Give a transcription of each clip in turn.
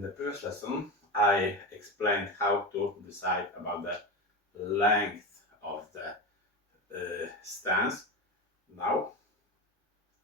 In the previous lesson, I explained how to decide about the length of the stance. Now,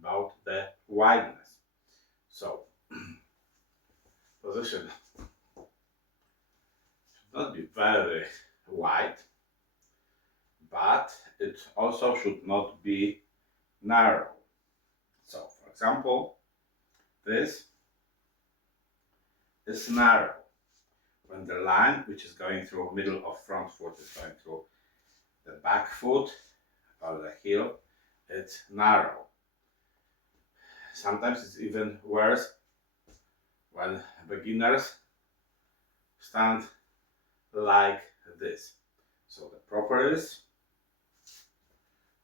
about the wideness. So, position should not be very wide, but it also should not be narrow. So, for example, this is narrow. When the line which is going through middle of front foot is going through the back foot or the heel, it's narrow. Sometimes it's even worse when beginners stand like this. So the proper is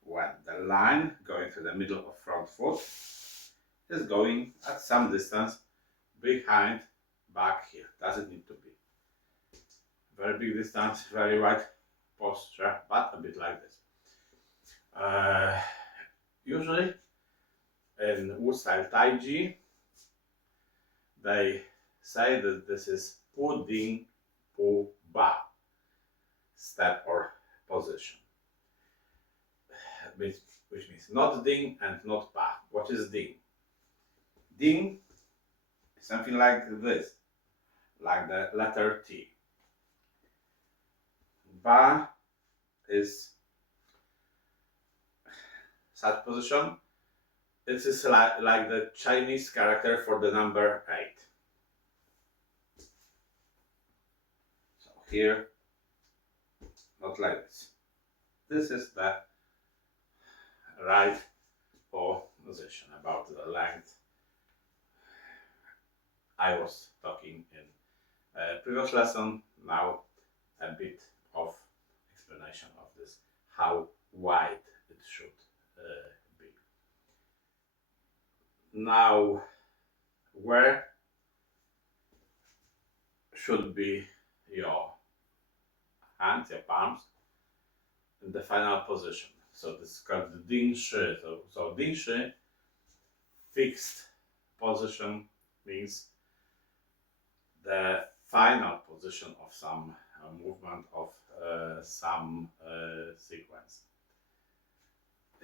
when the line going through the middle of front foot is going at some distance behind back heel. Doesn't need to be very big distance, very wide posture, but a bit like this. Usually in wood style Taiji, they say that this is pu ding pu ba step or position, which means not ding and not ba. What is ding? Ding is something like this, like the letter T. Ba is such position. It is like the Chinese character for the number 8. So here, not like this. This is the right position. About the length I was talking in a previous lesson. Now a bit of explanation of this, how wide it should be. Now, where should be your hands, your palms, in the final position? So this is called the ding shi. So ding shi, fixed position, means the final position of some movement of some sequence.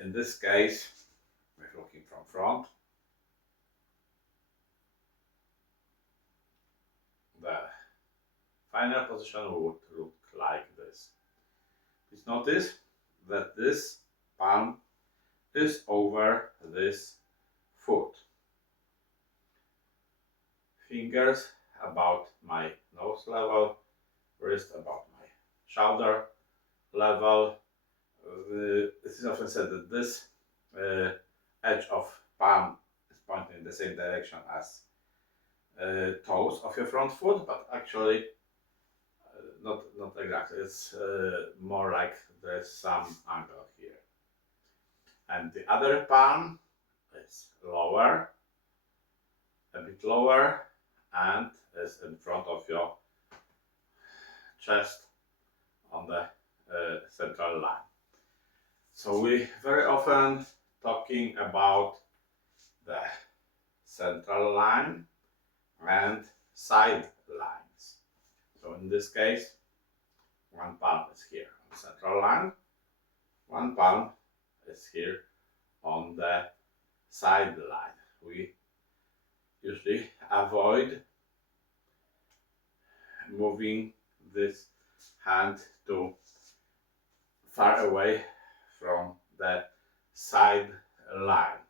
In this case, we're looking from front. The final position would look like this. Please notice that this palm is over this foot. Fingers about my nose level, wrist about my shoulder level. It is often said that this edge of palm is pointing in the same direction as toes of your front foot, but actually not exactly. It's more like there's some angle here. And the other palm is lower, a bit lower, and is in front of your chest on the central line. So we very often talking about the central line and side lines. So in this case, one palm is here on the central line, one palm is here on the side line. We usually avoid moving this hand to far away from the side line.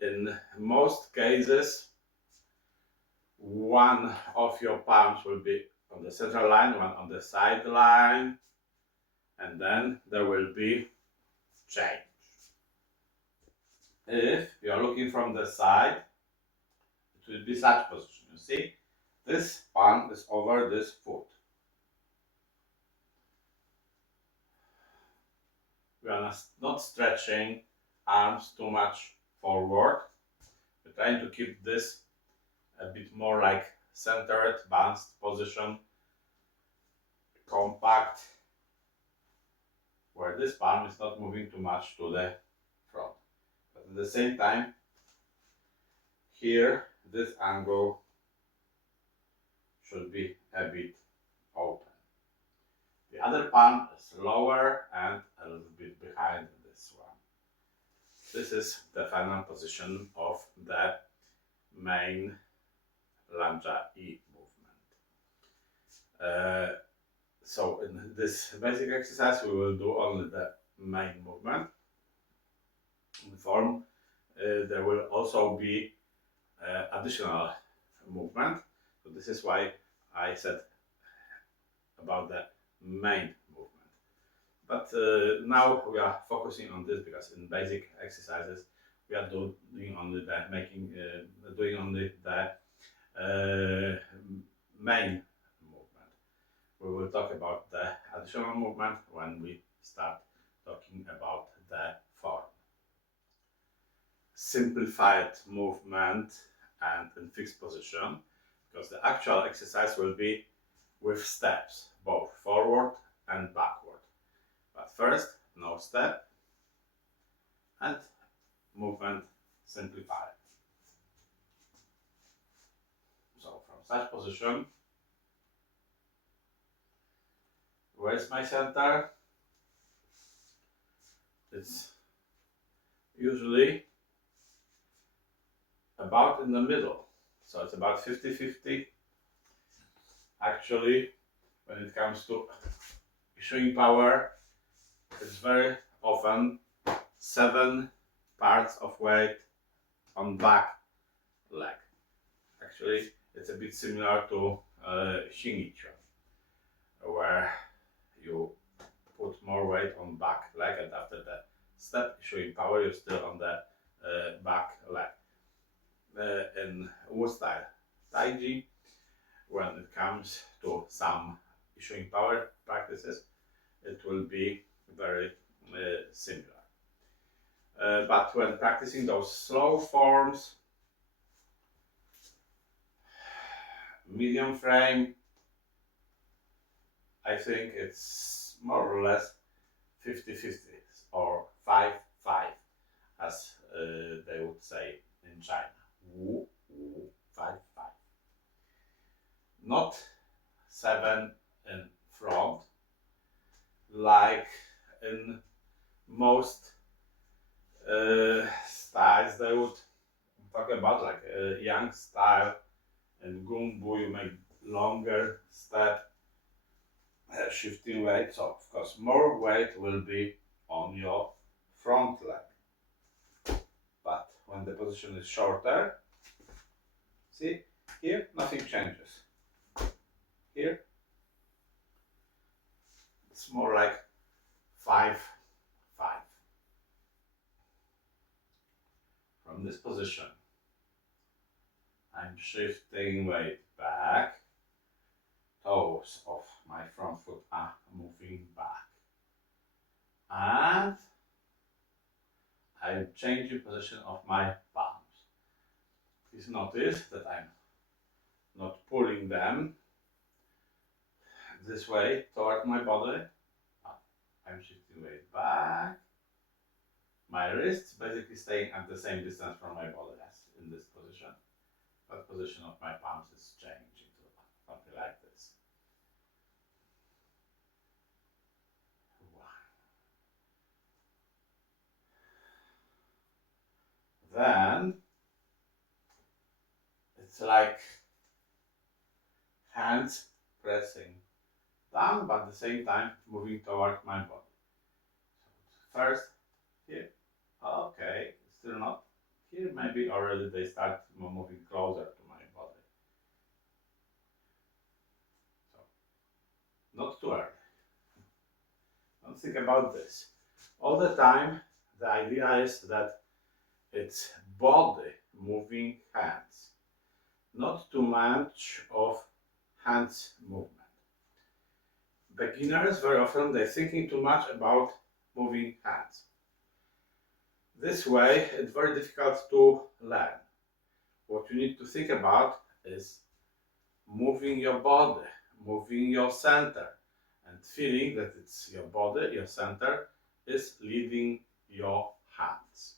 In most cases, one of your palms will be on the central line, one on the side line, and then there will be change. If you are looking from the side, it will be such position. You see, this palm is over this foot. We are not stretching arms too much forward. We're trying to keep this a bit more like centered, balanced position, compact, where this palm is not moving too much to the front. But at the same time, here, this angle should be a bit open. The other palm is lower and a little bit behind this one. This is the final position of the main Lanzayi movement. So in this basic exercise we will do only the main movement form. There will also be additional movement. So this is why I said about the main movement. But now we are focusing on this because in basic exercises we are doing only the main movement. We will talk about the additional movement when we start talking about the form. Simplified movement and in fixed position, because the actual exercise will be with steps, both forward and backward. But first, no step and movement simplified. So from such position, where's my center? It's usually about in the middle. So it's about 50-50. Actually, when it comes to issuing power, it's very often 7 parts of weight on back leg. Actually, it's a bit similar to Shinicho, where you put more weight on back leg, and after the step issuing power, you're still on the back leg. In Wu style Taiji, when it comes to some issuing power practices, it will be very similar. But when practicing those slow forms, medium frame, I think it's more or less 50-50 or 5-5, as they would say in China. 5-5. Not 7 in front, like in most styles they would talk about, like Yang style and Gungbu. You make longer step, shifting weight. So of course more weight will be on your front leg. But when the position is shorter, see here nothing changes. Here it's more like 5-5. From this position, I'm shifting weight back. Toes of my front foot are moving back. And I'm changing position of my palms. Please notice that I'm not pulling them this way toward my body. I'm shifting weight back. My wrists basically staying at the same distance from my body as in this position. But position of my palms is changing to something like this. Then it's like hands pressing down, but at the same time moving toward my body. So first here, okay, still not here. Maybe already they start moving closer to my body. So not too early. Don't think about this. All the time, the idea is that it's body moving hands, not too much of hands movement. Beginners, very often they're thinking too much about moving hands. This way, it's very difficult to learn. What you need to think about is moving your body, moving your center, and feeling that it's your body, your center, is leading your hands.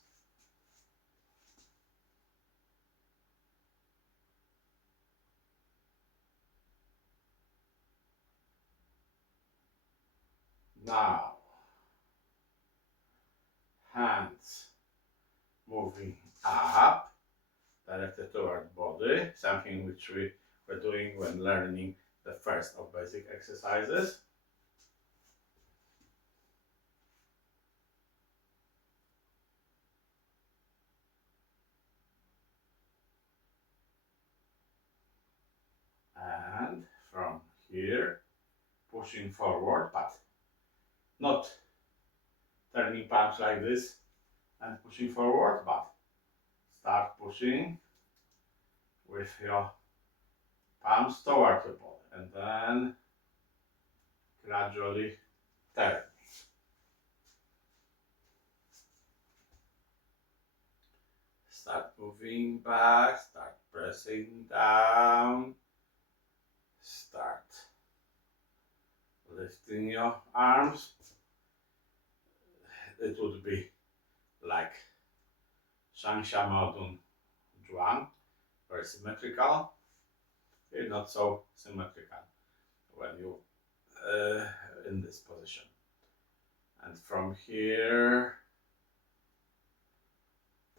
Now, hands moving up, directed toward body, something which we were doing when learning the first of basic exercises. And from here, pushing forward, but not turning palms like this and pushing forward, but start pushing with your palms toward the body and then gradually turn. Start moving back, start pressing down, start lifting your arms. It would be like Shangsha Maodun Zhuang, very symmetrical. It's not so symmetrical when you in this position. And from here,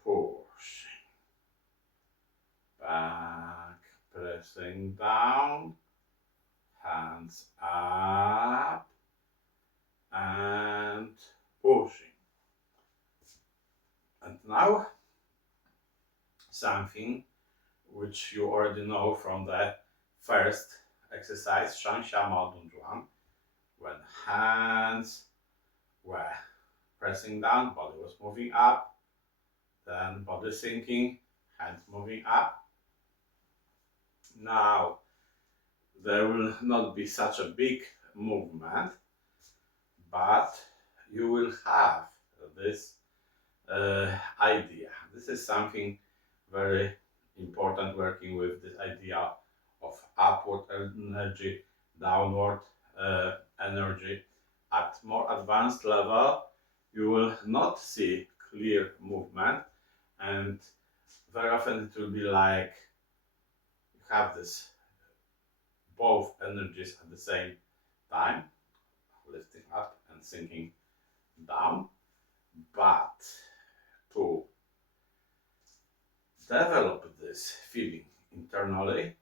push back, pressing down, hands up, and pushing. And now, something which you already know from the first exercise, Shangsha Maodun Zhuang, when hands were pressing down, body was moving up, then body sinking, hands moving up. Now, there will not be such a big movement, but you will have this idea. This is something very important, working with this idea of upward energy, downward energy. At more advanced level, you will not see clear movement, and very often it will be like you have this both energies at the same time, lifting up and sinking down. But to develop this feeling internally,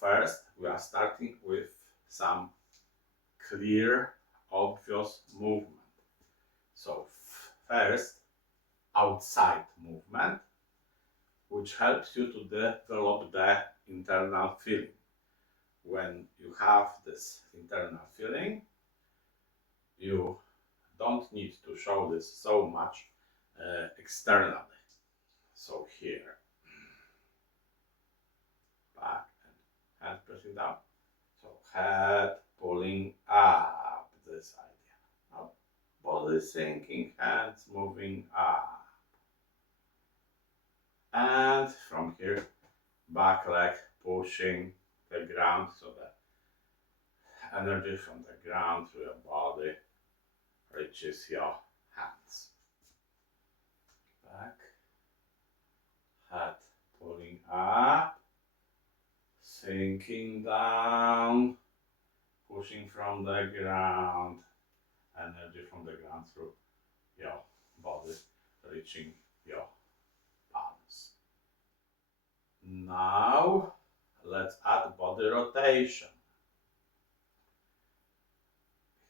first we are starting with some clear, obvious movement. So first, outside movement, which helps you to develop the internal feeling. When you have this internal feeling, you don't need to show this so much externally. So here, back and hand pressing down. So head pulling up, this idea. Now body sinking, hands moving up. And from here, back leg pushing the ground, so the energy from the ground to your body reaches your hands. Back, head pulling up, sinking down, pushing from the ground, energy from the ground through your body, reaching your palms. Now, let's add body rotation.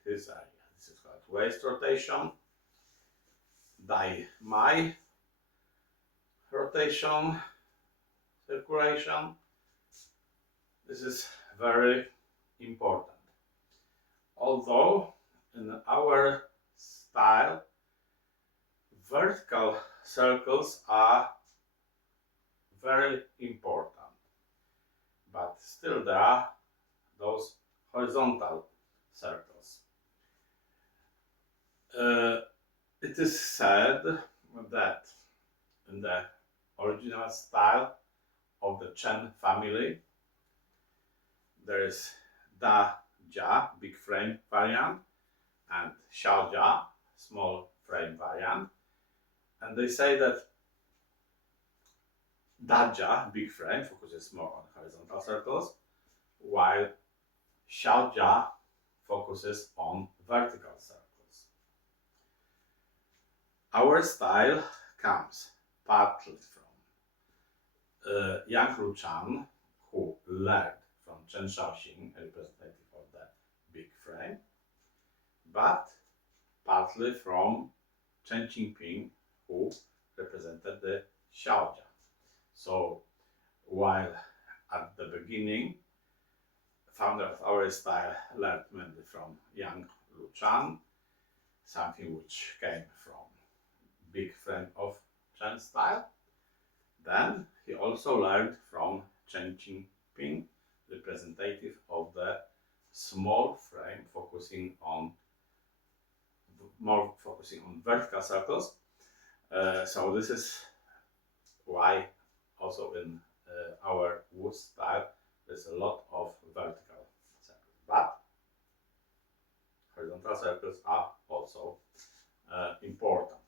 This area, this is called waist rotation. Dai Mai rotation, circulation. This is very important. Although in our style, vertical circles are very important, but still there are those horizontal circles. It is said that in the original style of the Chen family, there is Da Jia, big frame variant, and Xiao Jia, small frame variant. And they say that Da Jia, big frame, focuses more on horizontal circles, while Xiao Jia focuses on vertical circles. Our style comes partly from Yang Luchan, who learned from Chen Shaoxing, a representative of the big frame, but partly from Chen Qingping, who represented the Xiaojia. So while at the beginning, founder of our style learned mainly from Yang Luchan, something which came from big frame of Chen style. Then he also learned from Chen Qingping, representative of the small frame, more focusing on vertical circles. So this is why also in our wood style there's a lot of vertical circles, but horizontal circles are also important.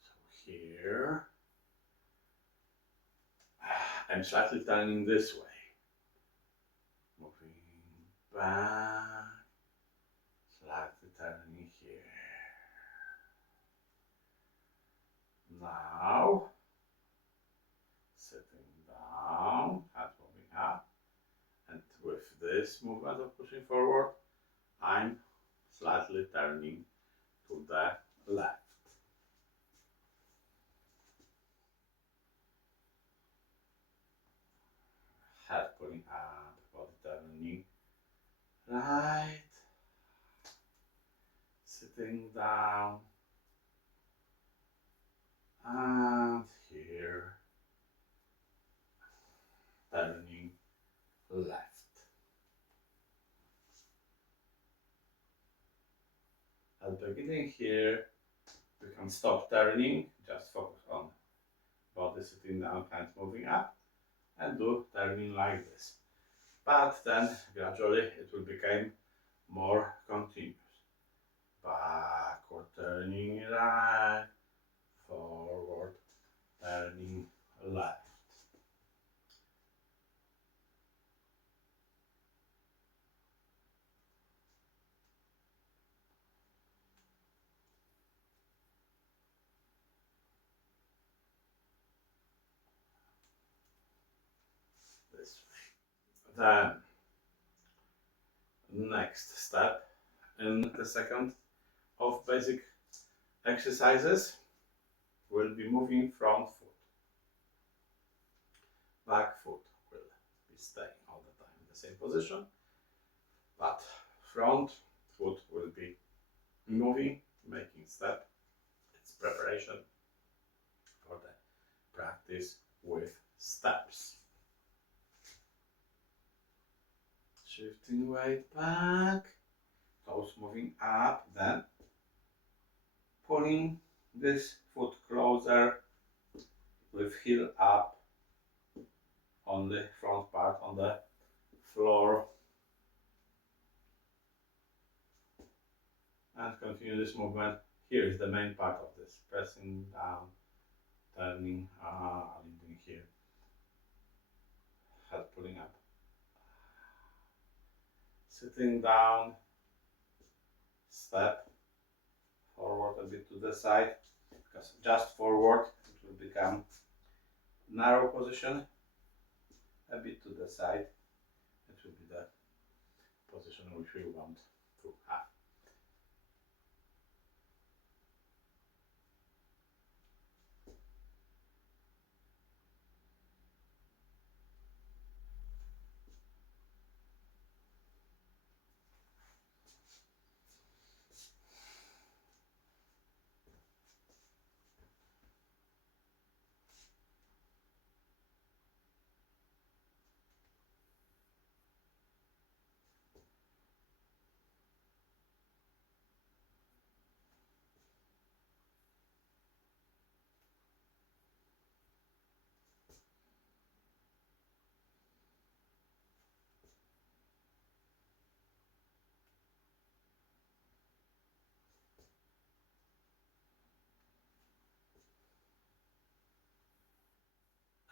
So here I'm slightly turning this way, moving back, slightly turning here. Now sitting down, head moving up, and with this movement of pushing forward, I'm slightly turning to the left. Head pulling up, body turning right, sitting down, and here turning left. At the beginning here, we can stop turning, just focus on body sitting down, hands moving up, and do turning like this. But then gradually it will become more continuous. Backward turning right, forward turning left. This way. Then next step in the second of basic exercises will be moving front foot. Back foot will be staying all the time in the same position, but front foot will be moving, making step. It's preparation for the practice with steps. Shifting weight back, toes moving up, then pulling this foot closer with heel up on the front part on the floor, and continue this movement. Here is the main part of this, pressing down, turning, landing here, head pulling up, sitting down, step forward a bit to the side, because just forward it will become narrow position, a bit to the side, it will be the position which we want to have.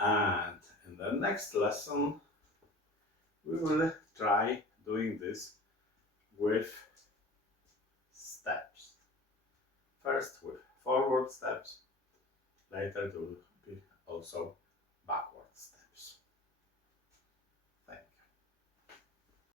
And in the next lesson, we will try doing this with steps. First with forward steps, later there will be also